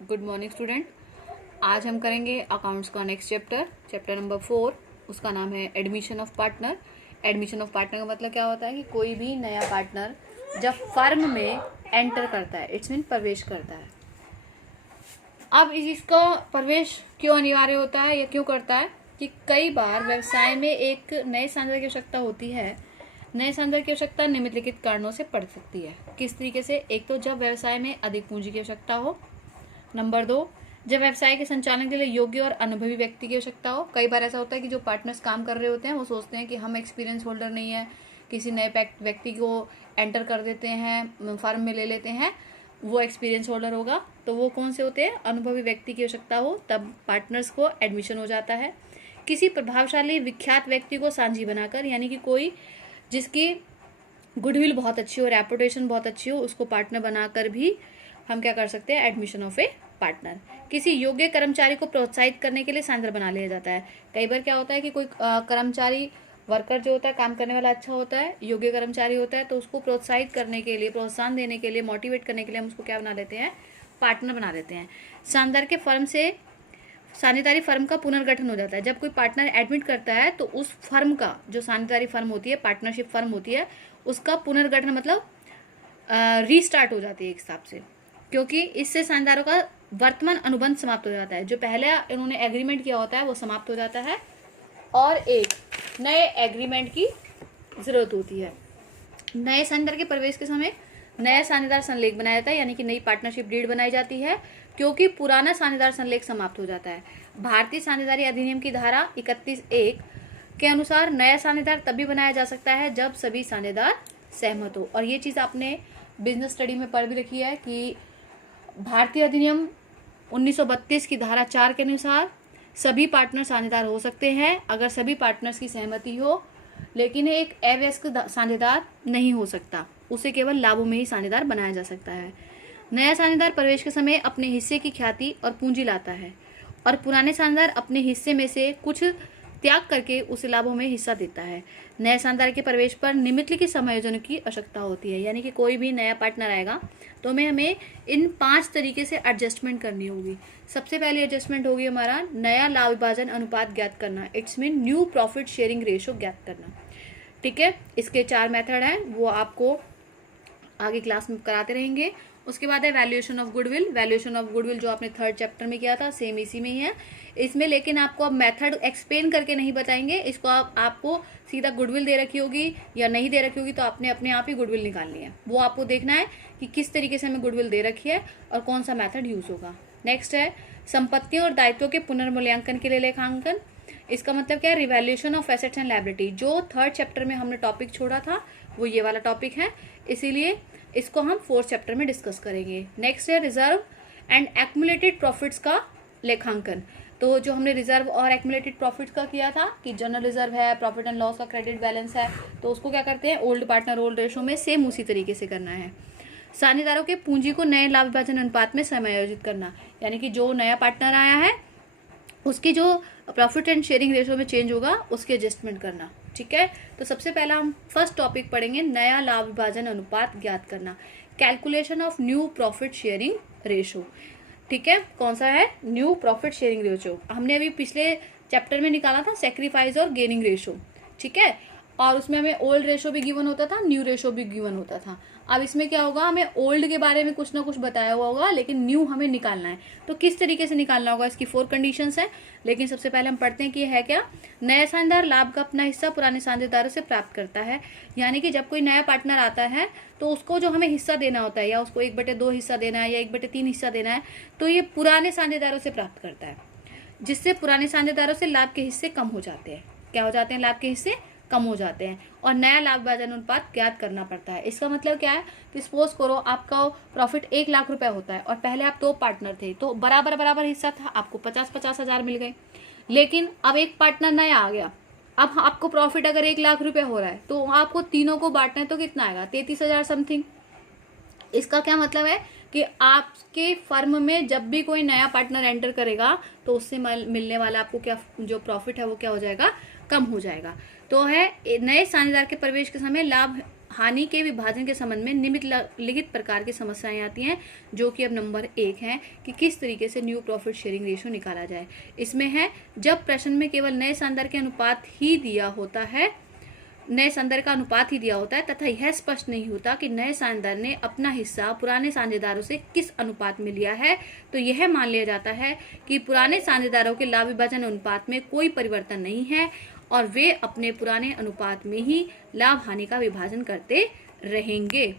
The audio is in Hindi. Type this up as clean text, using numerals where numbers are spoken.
Good morning student. आज हम करेंगे अकाउंट्स का नेक्स्ट चैप्टर नंबर 4। उसका नाम है admission of partner. Admission of partner का मतलब क्या होता है कि कोई भी नया पार्टनर जब फर्म में एंटर करता है, इट्स मीन प्रवेश करता है। अब इसका प्रवेश क्यों अनिवार्य होता है या क्यों करता है कि कई बार व्यवसाय में एक नए सांधर की आवश्यकता होती है। नए सांधर की आवश्यकता निम्नलिखित कारणों से पड़ सकती है। किस तरीके से? एक तो जब व्यवसाय में अधिक पूंजी की आवश्यकता हो। नंबर 2, जब व्यवसाय के संचालन के लिए योग्य और अनुभवी व्यक्ति की आवश्यकता हो। कई बार ऐसा होता है कि जो पार्टनर्स काम कर रहे होते हैं वो सोचते हैं कि हम एक्सपीरियंस होल्डर नहीं है, किसी नए व्यक्ति को एंटर कर देते हैं, फर्म में ले लेते हैं, वो एक्सपीरियंस होल्डर होगा। तो वो कौन से होते हैं? अनुभवी व्यक्ति की आवश्यकता हो, तब पार्टनर्स को एडमिशन हो जाता है। किसी प्रभावशाली विख्यात व्यक्ति को सांझी बनाकर, यानी कि कोई जिसकी गुडविल बहुत अच्छी हो, रेपुटेशन बहुत अच्छी हो, उसको पार्टनर बनाकर भी हम क्या कर सकते हैं? Admission of A partner. किसी योग्य कर्मचारी को प्रोत्साहित करने के लिए सांधर बना लिया जाता है। कई बार क्या होता है कि कोई कर्मचारी वर्कर जो होता है, काम करने वाला अच्छा होता है, योग्य कर्मचारी होता है, तो उसको प्रोत्साहित करने के लिए, प्रोत्साहन देने के लिए, मोटिवेट करने के लिए हम उसको क्या बना लेते हैं? पार्टनर बना लेते हैं। सांधर के फर्म से साझेदारी फर्म का पुनर्गठन हो जाता है। जब कोई पार्टनर एडमिट करता है तो उस फर्म का, जो साझेदारी फर्म होती है, पार्टनरशिप फर्म होती है, उसका पुनर्गठन मतलब रीस्टार्ट हो जाती है एक हिसाब से, क्योंकि इससे साझेदारों का वर्तमान अनुबंध समाप्त हो जाता है। जो पहले इन्होंने एग्रीमेंट किया होता है वो समाप्त हो जाता है और एक नए एग्रीमेंट की जरूरत होती है। नए साझेदार के प्रवेश के समय नया साझेदार संलेख बनाया जाता है, यानी कि नई पार्टनरशिप डीड बनाई जाती है, क्योंकि पुराना साझेदार संलेख समाप्त हो जाता है। भारतीय साझेदारी अधिनियम की धारा 31(1) के अनुसार नया साझेदार तभी बनाया जा सकता है जब सभी साझेदार सहमत हो। और ये चीज़ आपने बिजनेस स्टडी में पढ़ भी रखी है कि भारतीय अधिनियम 1932 की धारा 4 के अनुसार सभी पार्टनर साझेदार हो सकते हैं अगर सभी पार्टनर्स की सहमति हो, लेकिन एक अवयस्क साझेदार नहीं हो सकता, उसे केवल लाभों में ही साझेदार बनाया जा सकता है। नया साझेदार प्रवेश के समय अपने हिस्से की ख्याति और पूंजी लाता है और पुराने साझेदार अपने हिस्से में से कुछ त्याग करके उसे लाभों में हिस्सा देता है। नए साझेदार के प्रवेश पर निम्नलिखित समायोजन की आवश्यकता होती है, यानी कि कोई भी नया पार्टनर आएगा तो हमें इन 5 तरीके से एडजस्टमेंट करनी होगी। सबसे पहले एडजस्टमेंट होगी हमारा नया लाभ विभाजन अनुपात ज्ञात करना, it's mean new profit sharing ratio ज्ञात करना। ठीक है, इसके 4 मेथड हैं, वो आपको आगे क्लास में कराते रहेंगे। उसके बाद है valuation of goodwill. Valuation of goodwill जो आपने 3rd चैप्टर में किया था, सेम इसी में ही है इसमें, लेकिन आपको अब मेथड एक्सप्लेन करके नहीं बताएंगे इसको। आपको सीधा गुडविल दे रखी होगी या नहीं दे रखी होगी तो आपने अपने आप ही गुडविल निकालनी है। वो आपको देखना है कि किस तरीके से हमें गुडविल दे रखी है और कौन सा मेथड यूज होगा। नेक्स्ट है संपत्तियों और दायित्वों के पुनर्मूल्यांकन के लिए लेखांकन। इसका मतलब क्या है? Revaluation of assets and liability. जो 3rd चैप्टर में हमने टॉपिक छोड़ा था वो ये वाला टॉपिक है, इसीलिए इसको हम 4th चैप्टर में डिस्कस करेंगे। नेक्स्ट है रिजर्व एंड एक्मुलेटेड प्रॉफिट्स का लेखांकन। तो जो हमने रिजर्व और एक्मुलेटेड प्रॉफिट्स का किया था कि जनरल रिजर्व है, प्रॉफिट एंड लॉस का क्रेडिट बैलेंस है, तो उसको क्या करते हैं? ओल्ड पार्टनर ओल्ड रेशो में सेम उसी तरीके से करना है। साझेदारों के पूंजी को नए लाभ विभाजन अनुपात में समायोजित करना, यानी कि जो नया पार्टनर आया है उसकी जो प्रॉफिट एंड शेयरिंग रेशो में चेंज होगा उसके एडजस्टमेंट करना। ठीक है, तो सबसे पहला हम फर्स्ट टॉपिक पढ़ेंगे नया लाभ विभाजन अनुपात ज्ञात करना, calculation of new profit sharing ratio. ठीक है, कौन सा है? New profit sharing ratio. हमने अभी पिछले चैप्टर में निकाला था सेक्रीफाइस और गेनिंग रेशो। ठीक है, और उसमें हमें ओल्ड रेशो भी गिवन होता था, न्यू रेशो भी गिवन होता था। अब इसमें क्या होगा? हमें ओल्ड के बारे में कुछ ना कुछ बताया हुआ होगा, लेकिन न्यू हमें निकालना है। तो किस तरीके से निकालना होगा? इसकी 4 कंडीशंस हैं, लेकिन सबसे पहले हम पढ़ते हैं कि है क्या। नया साझेदार लाभ का अपना हिस्सा पुराने साझेदारों से प्राप्त करता है, यानी कि जब कोई नया पार्टनर आता है तो उसको जो हमें हिस्सा देना होता है, या उसको 1/2 हिस्सा देना है या 1/3 हिस्सा देना है, तो ये पुराने साझेदारों से प्राप्त करता है, जिससे पुराने साझेदारों से लाभ के हिस्से कम हो जाते हैं। क्या हो जाते हैं? लाभ के हिस्से कम हो जाते हैं और नया लाभ विभाजन अनुपात ज्ञात करना पड़ता है। इसका मतलब क्या है कि सपोज करो आपका प्रॉफिट 1 लाख रुपए होता है और पहले आप 2 पार्टनर थे, तो बराबर बराबर हिस्सा था, आपको 50-50 हजार मिल गए। लेकिन अब एक पार्टनर नया आ गया, अब आपको प्रॉफिट अगर 1 लाख रुपए हो रहा है तो आपको तीनों को बांटना है, तो कितना आएगा? 33,000 समथिंग। इसका क्या मतलब है कि आपके फर्म में जब भी कोई नया पार्टनर एंटर करेगा तो उससे मिलने वाला आपको क्या जो प्रॉफिट है वो क्या हो जाएगा? कम हो जाएगा। तो है नए साझेदार के प्रवेश के समय लाभ हानि के विभाजन के संबंध में निम्नलिखित प्रकार की समस्याएं आती हैं, जो कि अब नंबर 1 है कि किस तरीके से न्यू प्रॉफिट शेयरिंग रेशियो निकाला जाए। इसमें है जब प्रश्न में केवल नए शानदार के अनुपात ही दिया होता है, नए शानदार का अनुपात ही दिया होता है तथा यह स्पष्ट नहीं होता कि नए शानदार ने अपना हिस्सा पुराने साझेदारों से किस अनुपात में लिया है, तो यह मान लिया जाता है कि पुराने साझेदारों के लाभ विभाजन अनुपात में कोई परिवर्तन नहीं है और वे अपने पुराने अनुपात में ही लाभ हानि का विभाजन करते रहेंगे।